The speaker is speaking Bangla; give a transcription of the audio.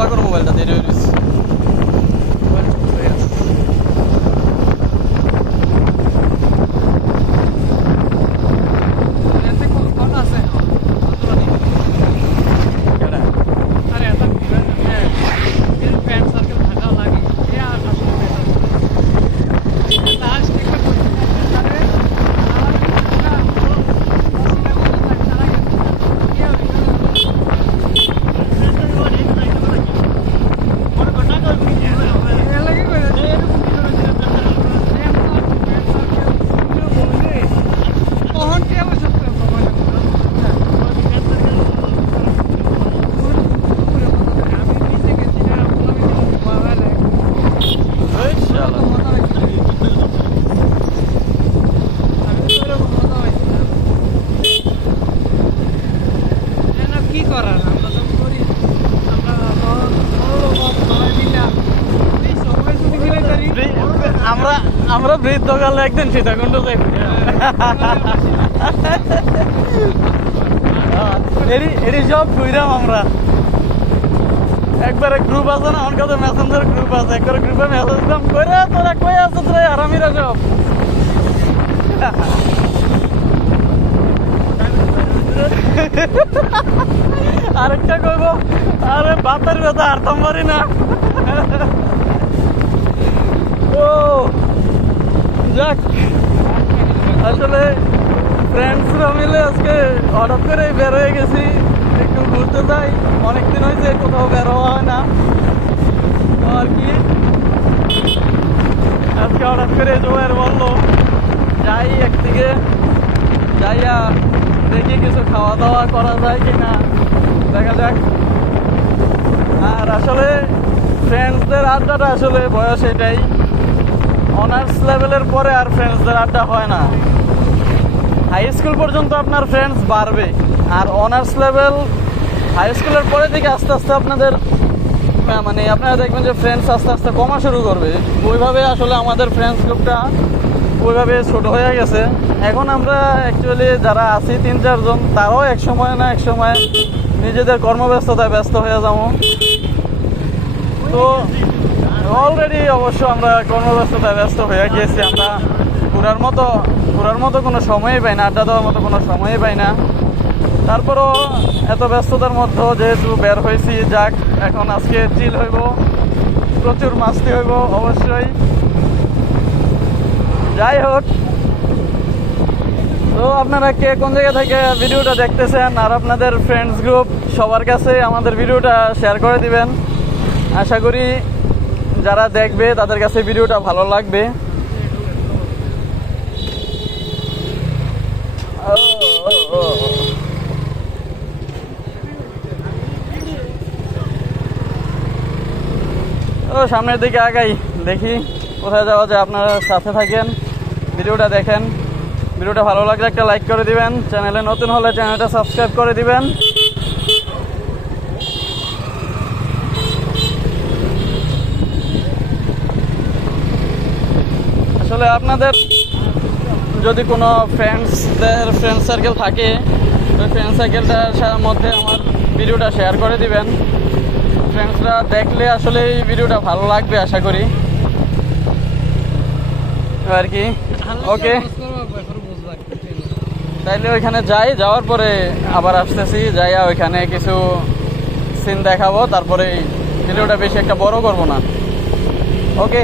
দয়া করে মোবাইলটা দেরি হয়ে গেছে। আমরা বৃদ্ধকালে একদিন সীতাকুণ্ড যাইব। এরই সব ঘুরাম আমরা। একবারে গ্রুপ আছে না, আমার কাছে মেসেঞ্জার গ্রুপ আছে, একবারে গ্রুপে মেসেজ দিলাম করে তোরা কই আছো তোরা আরামিরা সব। আরেকটা কইব, আরে বাতের ব্যথা হারতাম পারি না। ও যাক, আসলে ফ্রেন্ডসরা মিলে আজকে হঠাৎ করে বের হয়ে গেছি, একটু ঘুরতে যাই। অনেকদিন হয়েছে কোথাও বের হওয়া হয় না, তো আর কি আজকে হঠাৎ করে জোয়ার বললো যাই একদিকে, যাইয়া দেখি কিছু খাওয়া দাওয়া করা যায় কিনা, দেখা যাক। আর আসলে ফ্রেন্ডসদের আড্ডাটা আসলে বয়স এটাই, অনার্স লেভেলের পরে আর ফ্রেন্ডসদের আড্ডা হয় না। হাই স্কুল পর্যন্ত আপনার ফ্রেন্ডস বাড়বে, আর অনার্স লেভেল হাই স্কুলের পরে থেকে আস্তে আস্তে আপনাদের মানে আপনারা দেখবেন যে ফ্রেন্ডস আস্তে আস্তে কমা শুরু করবে। ওইভাবে আসলে আমাদের ফ্রেন্ডস গ্রুপটা ওইভাবে ছোট হয়ে গেছে। এখন আমরা অ্যাকচুয়ালি যারা আছি 3-4 জন, তারাও এক সময় না এক সময় নিজেদের কর্মব্যস্ততায় ব্যস্ত হয়ে যাবো। তো অলরেডি অবশ্য আমরা কর্মব্যস্ততায় ব্যস্ত হয়ে গিয়েছি। আমরা ঘোরার মতো কোনো সময়ই পাই না, আড্ডা দেওয়ার মতো কোনো সময়ই পাই না। তারপরও এত ব্যস্ততার মধ্যে যেহেতু বের হয়েছি, যাক এখন আজকে চিল হইব, প্রচুর মাস্তি হইব অবশ্যই। যাই হোক, তো আপনারা কে কোন জায়গা থেকে ভিডিওটা দেখতেছেন আর আপনাদের ফ্রেন্ডস গ্রুপ সবার কাছে আমাদের ভিডিওটা শেয়ার করে দিবেন। আশা করি যারা দেখবে তাদের কাছে ভিডিওটা ভালো লাগবে। সামনের দিকে আগাই, দেখি কোথায় যাওয়া যায়। আপনারা সাথে থাকেন, ভিডিওটা দেখেন। ভিডিওটা ভালো লাগলে একটা লাইক করে দিবেন, চ্যানেলে নতুন হলে চ্যানেলটা সাবস্ক্রাইব করে দিবেন। আসলে আপনাদের যদি কোনো ফ্রেন্ড সার্কেল থাকে, ওই ফ্রেন্ড সার্কেলটার মধ্যে আমার ভিডিওটা শেয়ার করে দিবেন। ফ্রেন্ডসরা দেখলে আসলে এই ভিডিওটা ভালো লাগবে আশা করি আর কি। ওকে, তাইলে ওইখানে যাওয়ার পরে আবার আসতেছি, যাইয়া ওইখানে কিছু সিন দেখাবো, তারপরে ভিডিওটা বেশি একটা বড় করবো না। ওকে।